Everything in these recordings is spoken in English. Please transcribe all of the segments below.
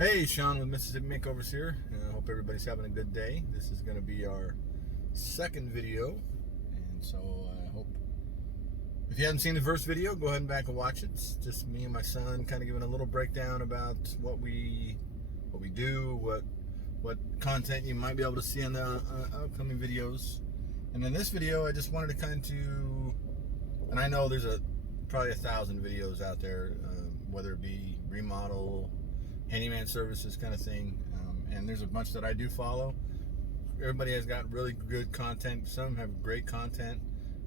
Hey, Sean with Mississippi Makeovers here. I hope everybody's having a good day. This is going to be our second video, and so I hope if you haven't seen the first video, go ahead and back and watch it. It's just me and my son kind of giving a little breakdown about what we do, what content you might be able to see in the upcoming videos. And in this video, I just wanted to and I know there's probably 1,000 videos out there, whether it be remodel, handyman services kind of thing, and there's a bunch that I do follow. Everybody has got really good content. Some have great content,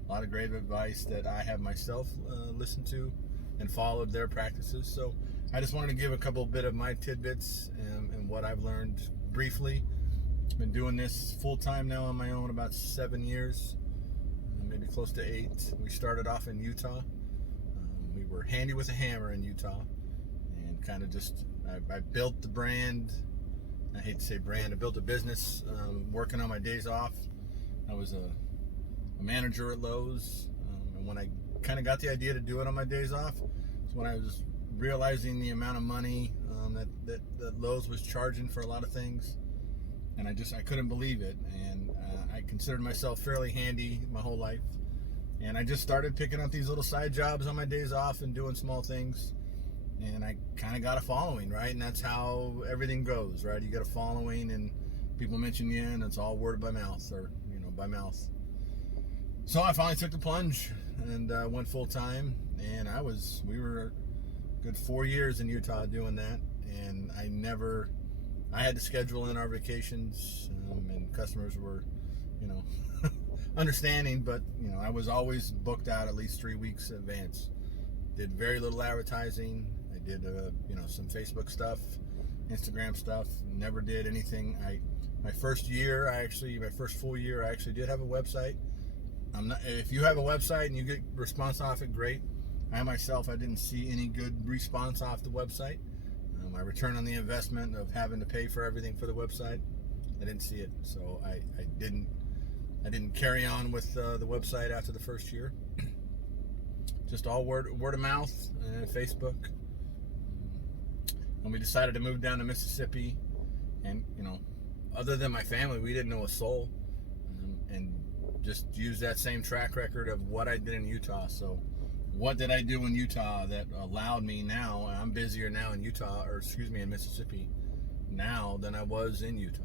a lot of great advice that I have myself listened to and followed their practices. So I just wanted to give a couple bit of my tidbits and what I've learned briefly. I've been doing this full time now on my own about 7 years, maybe close to 8. We started off in Utah. We were handy with a hammer in Utah, and kind of just I built the brand. I hate to say brand. I built a business working on my days off. I was a manager at Lowe's, and when I kind of got the idea to do it on my days off, it's when I was realizing the amount of money that Lowe's was charging for a lot of things, and I couldn't believe it. And I considered myself fairly handy my whole life, and I just started picking up these little side jobs on my days off and doing small things. And I kind of got a following, right? And that's how everything goes, right? You get a following and people mention you, and it's all word by mouth, or by mouth. So I finally took the plunge and went full time, and we were a good 4 years in Utah doing that. And I had to schedule in our vacations, and customers were understanding, but I was always booked out at least 3 weeks in advance. Did very little advertising. I did some Facebook stuff, Instagram stuff. Never did anything. My first full year, I actually did have a website. If you have a website and you get response off it, great. I didn't see any good response off the website. My return on the investment of having to pay for everything for the website, I didn't see it. So I didn't carry on with the website after the first year. Just all word of mouth and Facebook. When we decided to move down to Mississippi, and other than my family, we didn't know a soul, and just use that same track record of what I did in Utah. So what did I do in Utah that allowed me now? I'm busier now in in Mississippi now than I was in Utah.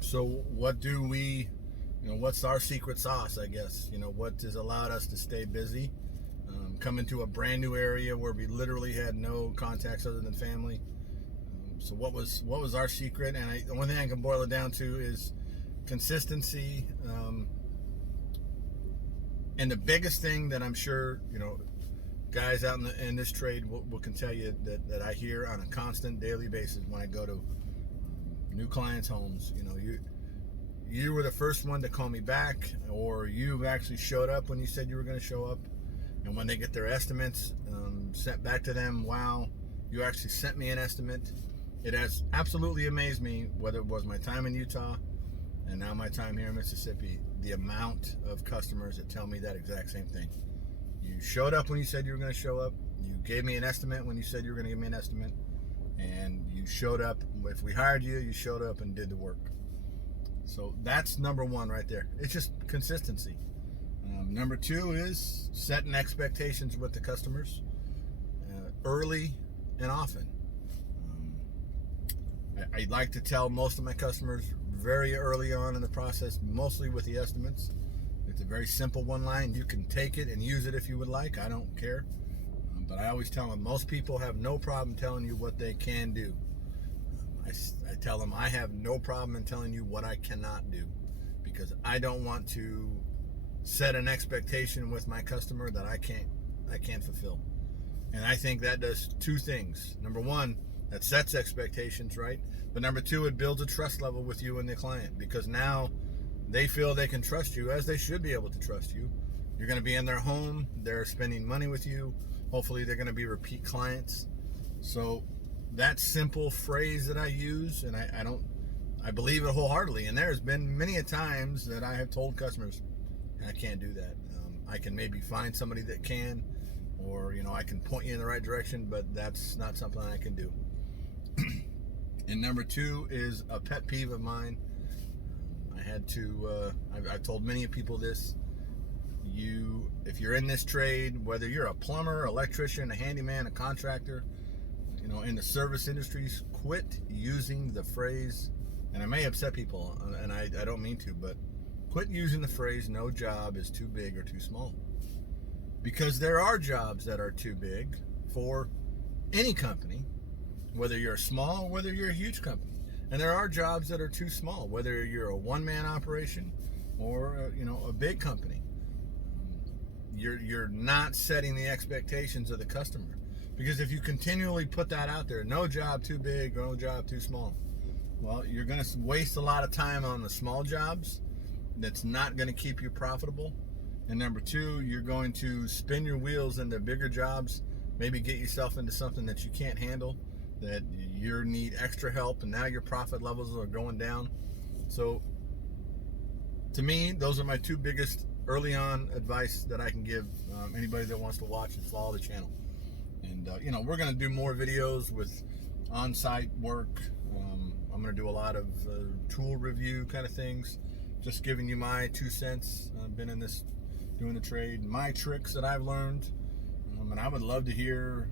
So what do we what's our secret sauce, I guess? What has allowed us to stay busy, come into a brand new area where we literally had no contacts other than family. So what was our secret? And the one thing I can boil it down to is consistency. And the biggest thing that I'm sure guys out in this trade can tell you that I hear on a constant daily basis when I go to new clients' homes. You were the first one to call me back, or you actually showed up when you said you were going to show up. And when they get their estimates sent back to them, wow, you actually sent me an estimate. It has absolutely amazed me, whether it was my time in Utah and now my time here in Mississippi, the amount of customers that tell me that exact same thing. You showed up when you said you were going to show up. You gave me an estimate when you said you were going to give me an estimate. And you showed up. If we hired you, you showed up and did the work. So that's number one right there. It's just consistency. Number two is setting expectations with the customers early and often. I like to tell most of my customers very early on in the process, mostly with the estimates. It's a very simple one line. You can take it and use it if you would like. I don't care. But I always tell them most people have no problem telling you what they can do. I tell them I have no problem in telling you what I cannot do, because I don't want to set an expectation with my customer that I can't fulfill. And I think that does two things. Number one, that sets expectations, right? But number two, it builds a trust level with you and the client, because now they feel they can trust you, as they should be able to trust you. You're going to be in their home. They're spending money with you. Hopefully they're going to be repeat clients. So that simple phrase that I use, and I believe it wholeheartedly. And there's been many a times that I have told customers, I can't do that. I can maybe find somebody that can, or I can point you in the right direction, but that's not something I can do. And number 2 is a pet peeve of mine. I had to I've told many people this. If you're in this trade, whether you're a plumber, electrician, a handyman, a contractor, in the service industries, quit using the phrase, and I may upset people, and I don't mean to, but quit using the phrase, no job is too big or too small. Because there are jobs that are too big for any company, whether you're small or whether you're a huge company. And there are jobs that are too small, whether you're a one-man operation or a big company. You're not setting the expectations of the customer. Because if you continually put that out there, no job too big, no job too small, well, you're going to waste a lot of time on the small jobs. That's not going to keep you profitable. And number 2, you're going to spin your wheels in the bigger jobs, maybe get yourself into something that you can't handle, that you need extra help, and now your profit levels are going down. So to me, those are my 2 biggest early on advice that I can give anybody that wants to watch and follow the channel. And we're going to do more videos with on-site work. I'm going to do a lot of tool review kind of things, just giving you my 2 cents. I've been in this, doing the trade, my tricks that I've learned, and I would love to hear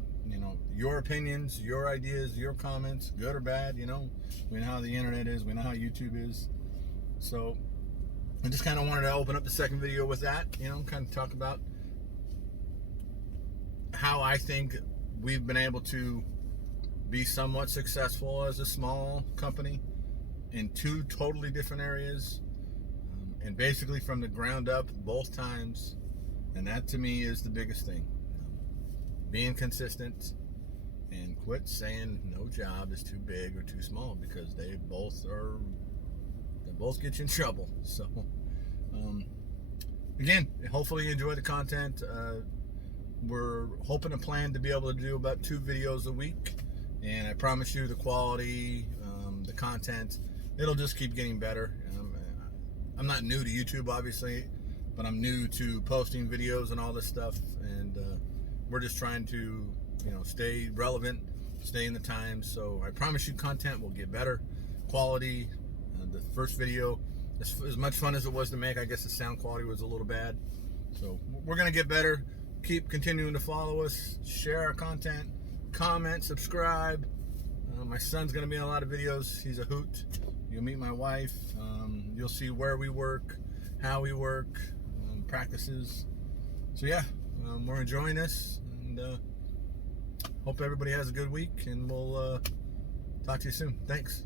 your opinions, your ideas, your comments, good or bad. We know how the internet is, we know how YouTube is. So I just kind of wanted to open up the second video with that, kind of talk about how I think we've been able to be somewhat successful as a small company in 2 totally different areas, and basically from the ground up both times. And that to me is the biggest thing. Being consistent, and quit saying no job is too big or too small, because they both get you in trouble. So again, hopefully you enjoy the content. We're hoping to plan to be able to do about 2 videos a week, and I promise you the quality, the content, it'll just keep getting better. I'm not new to YouTube, obviously, but I'm new to posting videos and all this stuff, and we're just trying to stay relevant, stay in the times. So I promise you content will get better, quality. The first video, as much fun as it was to make, I guess the sound quality was a little bad. So we're gonna get better. Keep continuing to follow us, share our content, comment, subscribe. My son's gonna be in a lot of videos. He's a hoot. You'll meet my wife. You'll see where we work, how we work, practices. So yeah, we're enjoying this, and hope everybody has a good week, and we'll talk to you soon. Thanks.